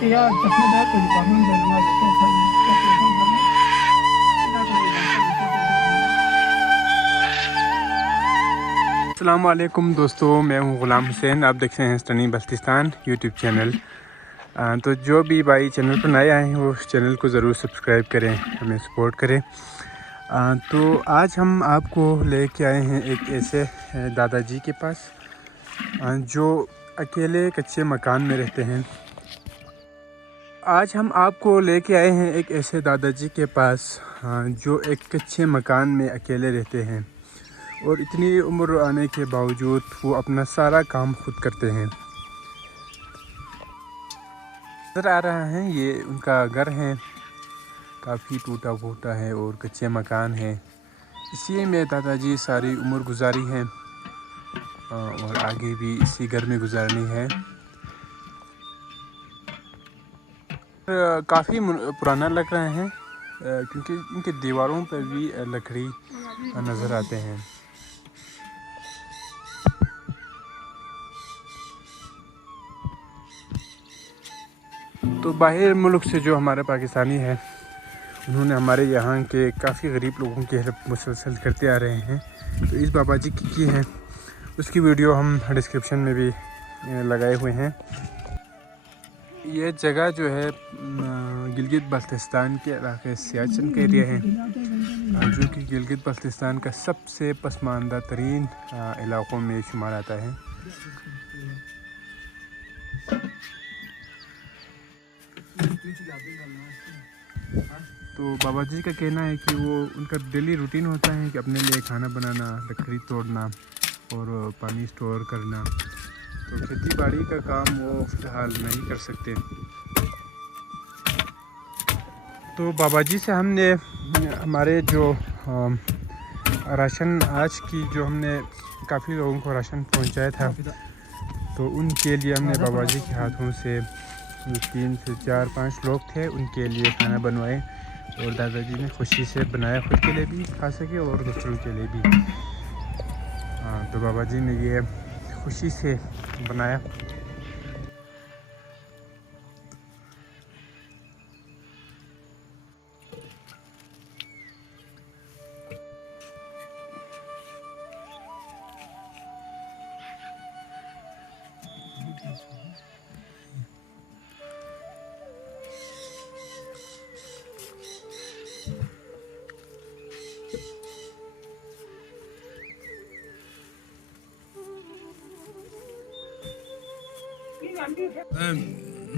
अस्सलाम वालेकुम दोस्तों, मैं हूं ग़ुलाम हुसैन। आप देख रहे हैं स्टनी बल्तिस्तान यूट्यूब चैनल। तो जो भी भाई चैनल पर नए आए हैं वो चैनल को ज़रूर सब्सक्राइब करें, हमें सपोर्ट करें। तो आज हम आपको लेके आए हैं एक ऐसे दादाजी के पास जो अकेले कच्चे मकान में रहते हैं। आज हम आपको लेके आए हैं एक ऐसे दादाजी के पास जो एक कच्चे मकान में अकेले रहते हैं और इतनी उम्र आने के बावजूद वो अपना सारा काम खुद करते हैं। नज़र आ रहा है ये उनका घर है, काफ़ी टूटा फूटा है और कच्चे मकान है। इसी में दादाजी सारी उम्र गुजारी है और आगे भी इसी घर में गुजारनी है। काफ़ी पुराना लग रहा है क्योंकि इनके दीवारों पर भी लकड़ी नज़र आते हैं। तो बाहर मुल्क से जो हमारे पाकिस्तानी हैं उन्होंने हमारे यहाँ के काफ़ी गरीब लोगों की हेल्प मुसलसल करते आ रहे हैं। तो इस बाबा जी की है, उसकी वीडियो हम डिस्क्रिप्शन में भी लगाए हुए हैं। ये जगह जो है गिलगित बल्तिस्तान के इलाके सियाचिन का एरिया है, जो कि गिलगित बल्तिस्तान का सबसे पसमानदा तरीन इलाक़ों में शुमार आता है। तो बाबा जी का कहना है कि वो उनका डेली रूटीन होता है कि अपने लिए खाना बनाना, लकड़ी तोड़ना और पानी स्टोर करना। तो खेती बाड़ी का काम वो फ़िलहाल नहीं कर सकते। तो बाबा जी से हमने हमारे जो राशन आज की जो हमने काफ़ी लोगों को राशन पहुंचाया था, तो उनके लिए हमने बाबा जी के हाथों से 3 से 4 5 लोग थे उनके लिए खाना बनवाए और दादाजी ने खुशी से बनाया, खुद के लिए भी खा सके और दूसरों के लिए भी। तो बाबा जी ने ये खुशी से बनाया।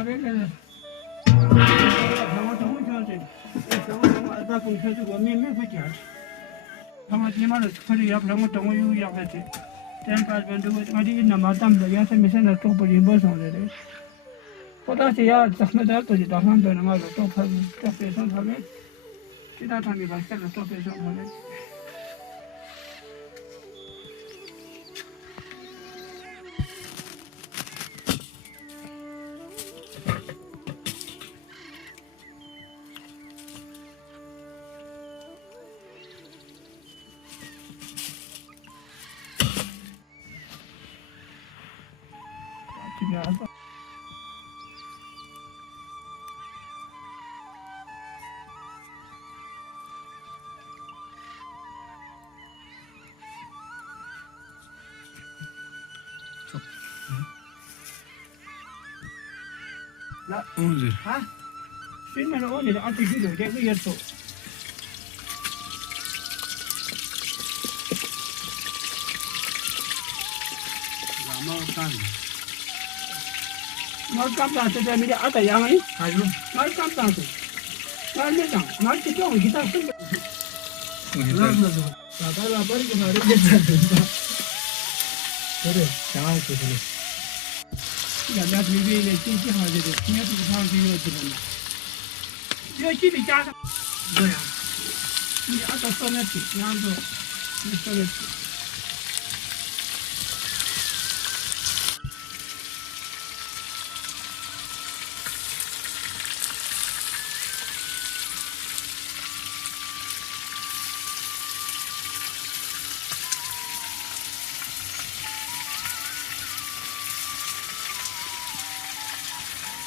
अबे ले हम तो हो जाते हम आता कुछ तो गोमी में फट जाए हम आज निमाल खड़ी आप हम तो यू या फटे टाइम पास बंद हो गई इन मातम लगा से मिशन तो पर बस हो रहे पता से यार जख्म दाल तो जितना हम तो नमाज तो फल का पैसा हमें 其他产品把下个照片上回来。这边儿子。11. Ha? Şimdi ben o ne artık gidiyor. Gel bir yer sok. Nói cam ta sẽ mình đã tại yang ấy. Nói cam ta sẽ. Nói biết rằng nói cái chỗ người ta không. Là là bari cái này rất là tốt. Thế chào anh chị. Là nhà quý vị này chính xác là được. Nhà tôi tham gia nhiều chuyện này. Giờ chỉ bị cha thôi. Rồi à. Đi ăn cái số này thì nhà tôi. Đi số này.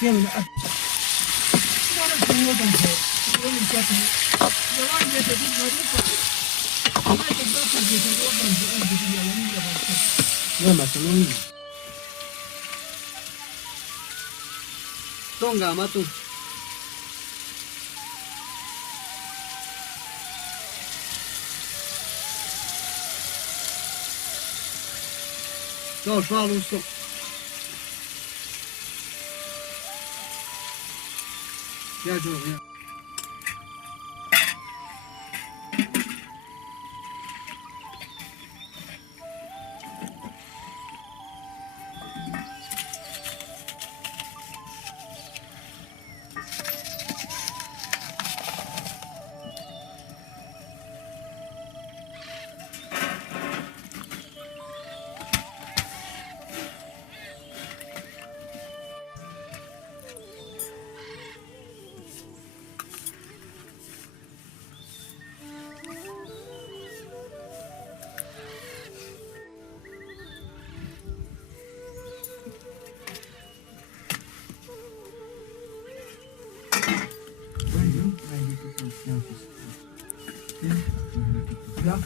Tiene ahora tengo que hacer. Yo me quedo. Yo voy a hacer un poco. Hay que pasar de todo para que ya no me pase. No más no. Tonga matu. No, só não estou. Ya çok ya. Ya.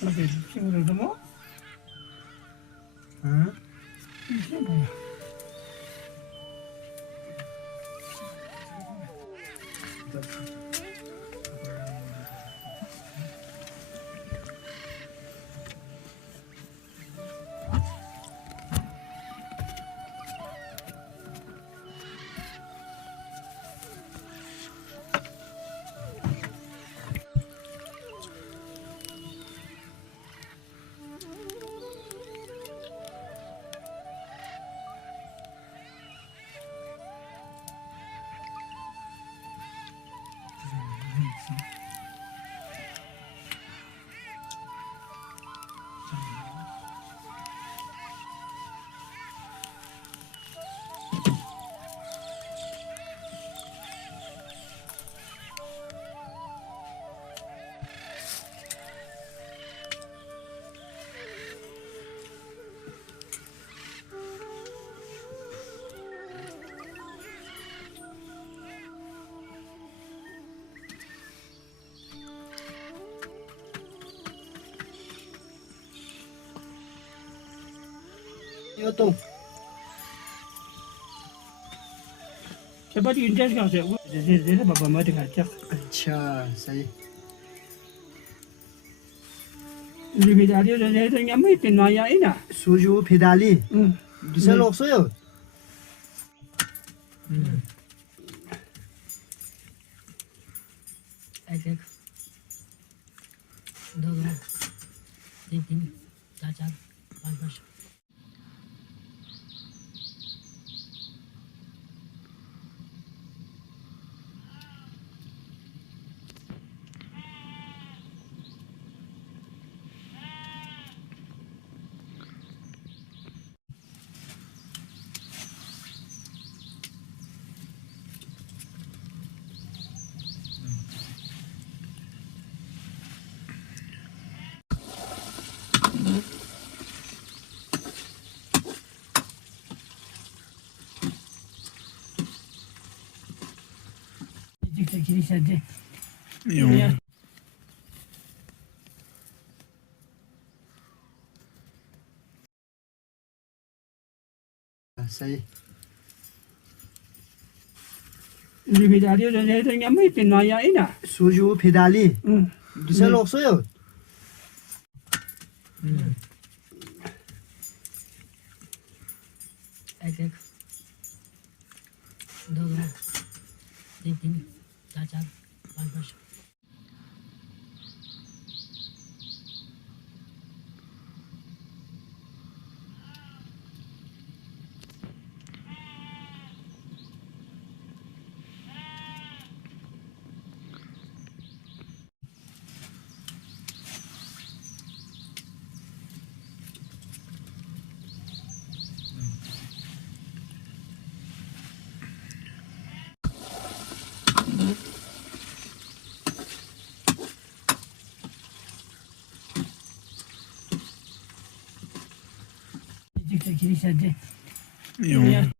Oke, udah semua? Hah? Ini apa ya? Itu. Coba diintas kau saya. Jadi bapak mah dikacak. अच्छा सही Lebih dari udah saya itu nyamai tenaya ini. Suju फिदाली bisa lokso yo एक एक दो दो तीन तीन चार चार पाँच पाँच Dikte kilise Yok. सही Libidari da ne da nyamai tin ma ya ina. सुजु फिदाली Mm. bisa loksoyo एक एक दो दो तीन तीन चार चार पाँच पाँच Dikte kilise Yok.